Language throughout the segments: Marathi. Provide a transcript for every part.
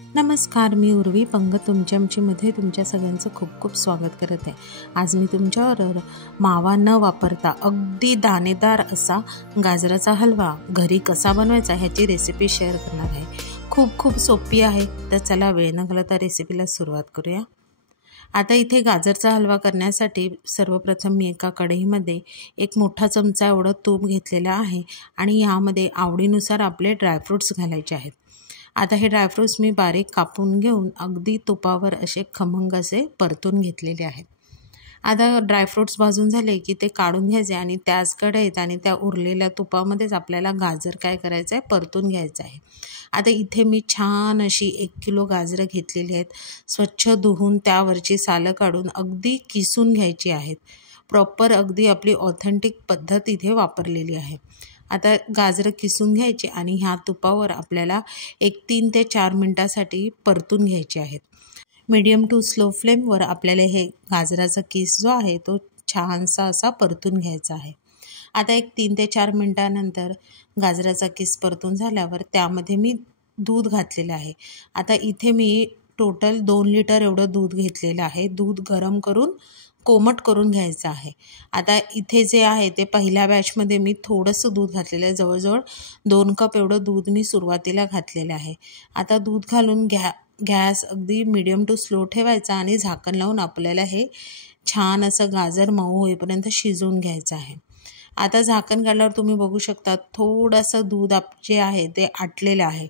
नमस्कार, मी उर्वी पंग तुमच्यामध्ये तुमच्या सगळ्यांचं खूप खूप स्वागत करत आहे। आज मी तुमच्यावर मावा न वापरता अगदी दाणेदार असा गाजराचा हलवा घरी कसा बनवायचा ह्याची रेसिपी शेअर करणार आहे। खूप खूप सोपी आहे, तर चला वेळ न घालवता रेसिपीला सुरुवात करूया। आता इथे गाजरचा हलवा करण्यासाठी सर्वप्रथम मी एका कढईमध्ये एक मोठा चमचा एवढं तूप घेतलेला आहे आणि यामध्ये आवडीनुसार आपले ड्रायफ्रूट्स घालायचे आहेत। आता हे ड्रायफ्रूट्स मी बारीक कापून घेऊन अगदी तुपावर असे खमंग असे परतून घेतलेले आहेत। आता ड्रायफ्रूट्स भाजून झाले की ते काढून घ्यायचे आणि त्याच कढईत आणि त्या उरलेल्या तुपामध्येच आपल्याला गाजर काय करायचं आहे, परतून घ्यायचं आहे। आता इथे मी छान अशी 1 किलो गाजरं घेतलेली आहेत। स्वच्छ धुवून त्यावरची सालं काढून अगदी किसून घ्यायची आहेत। प्रॉपर अगदी आपली ऑथेंटिक पद्धत इथे वापरलेली आहे। आता गाजरं किसून घ्यायची आणि ह्या तुपावर आपल्याला 3 ते 4 मिनिटासाठी परतून घ्यायचे आहेत। मीडियम टू स्लो फ्लेमवर आपल्याला हे गाजराचा किस जो आहे तो छानसा असा परतून घ्यायचा आहे। आता 3 ते 4 मिनिटानंतर गाजराचा किस परतून झाल्यावर त्यामध्ये मी दूध घातलेलं आहे। आता इथे मी टोटल 2 लिटर एवढं दूध घेतलेलं आहे। दूध गरम करून कोमट करून घ्यायचं आहे। आता इथे जे आहे ते पहिल्या बॅचमध्ये मी थोडंसं दूध घातलेलं आहे। जवळजवळ 2 कप एवढं दूध मी सुरुवातीला घातलेलं आहे। आता दूध घालून गॅस अगदी मीडियम टू स्लो ठेवायचा आणि झाकण लावून आपल्याला हे छान असं गाजर मऊ होईपर्यंत शिजवून घ्यायचं आहे। आता झाकण काढल्यावर तुम्ही बघू शकता थोडंसं दूध जे आहे ते आटलेलं आहे।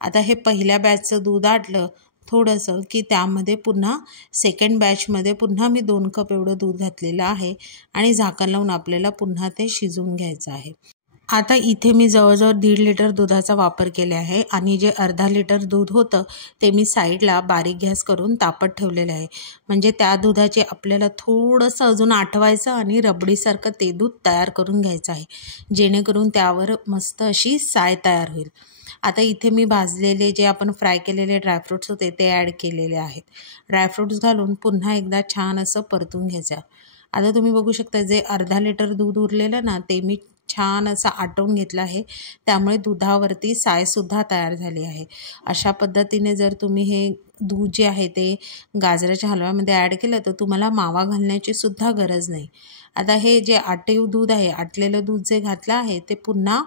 आता हे पहिल्या बॅचचं दूध आटलं थोडंसं की त्यामध्ये पुन्हा सेकंड बॅचमध्ये पुन्हा मी 2 कप एवढं दूध घातलेलं आहे आणि झाकण लावून आपल्याला पुन्हा ते शिजवून घ्यायचं आहे। आता इथे मी जवळजवळ 1.5 लिटर दुधाचा वापर केला आहे आणि जे अर्धा लिटर दूध होतं ते मी साईडला बारीक गॅस करून तापत ठेवलेलं आहे। म्हणजे त्या दुधाचे आपल्याला थोडंसं अजून आटवायचं आणि रबडीसारखं ते दूध तयार करून घ्यायचं आहे, जेणेकरून त्यावर मस्त अशी साय तयार होईल। आता इथे मी भाजलेले जे आपण फ्राय केलेले ड्रायफ्रूट्स होते ते ॲड केलेले आहेत। ड्रायफ्रूट्स घालून पुन्हा एकदा छान असं परतून घ्यायचं। आता तुम्ही बघू शकता जे अर्धा लिटर दूध उरलेलं ना ते मी छान असं आटवून घेतलं आहे, त्यामुळे दुधावरती सायसुद्धा तयार झाली आहे। अशा पद्धतीने जर तुम्ही हे दूध जे आहे ते गाजराच्या हलव्यामध्ये ॲड केलं तर तुम्हाला मावा घालण्याची सुद्धा गरज नाही। आता हे जे आटीव दूध आहे, आटलेलं दूध जे घातलं आहे ते पुन्हा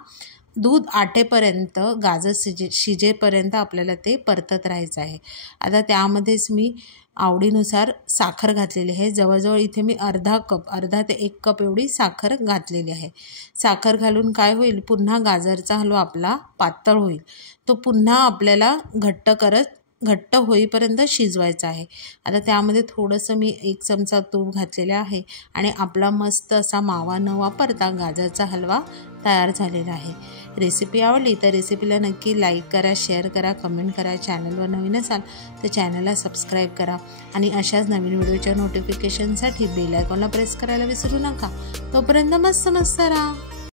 दूध आटेपर्यंत गाजर शिजेपर्यंत आपल्याला ते परतत राहायचं आहे। आता त्यामध्येच मी आवडीनुसार साखर घातलेली आहे। जवळजवळ इथे मी अर्धा ते 1 कप एवढी साखर घातलेली आहे। साखर घालून काय होईल, पुन्हा गाजरचा हलवा आपला पातळ होईल। तो पुन्हा आपल्याला घट्ट होईपर्यंत शिजवायचा आहे। आता त्यामध्ये थोडंसं मी 1 चमचा तूप घातलेलं आहे आणि आपला मस्त असा मावा न वापरता गाजरचा हलवा तयार झालेला आहे। रेसिपी आवडली तर रेसिपीला नक्की लाईक करा, शेअर करा, कमेंट करा। चॅनलवर नवीन असाल तर चॅनलला सबस्क्राईब करा आणि अशाच नवीन व्हिडिओच्या नोटिफिकेशनसाठी बेल आयकॉनला प्रेस करायला विसरू नका। तोपर्यंत मस्त राहा।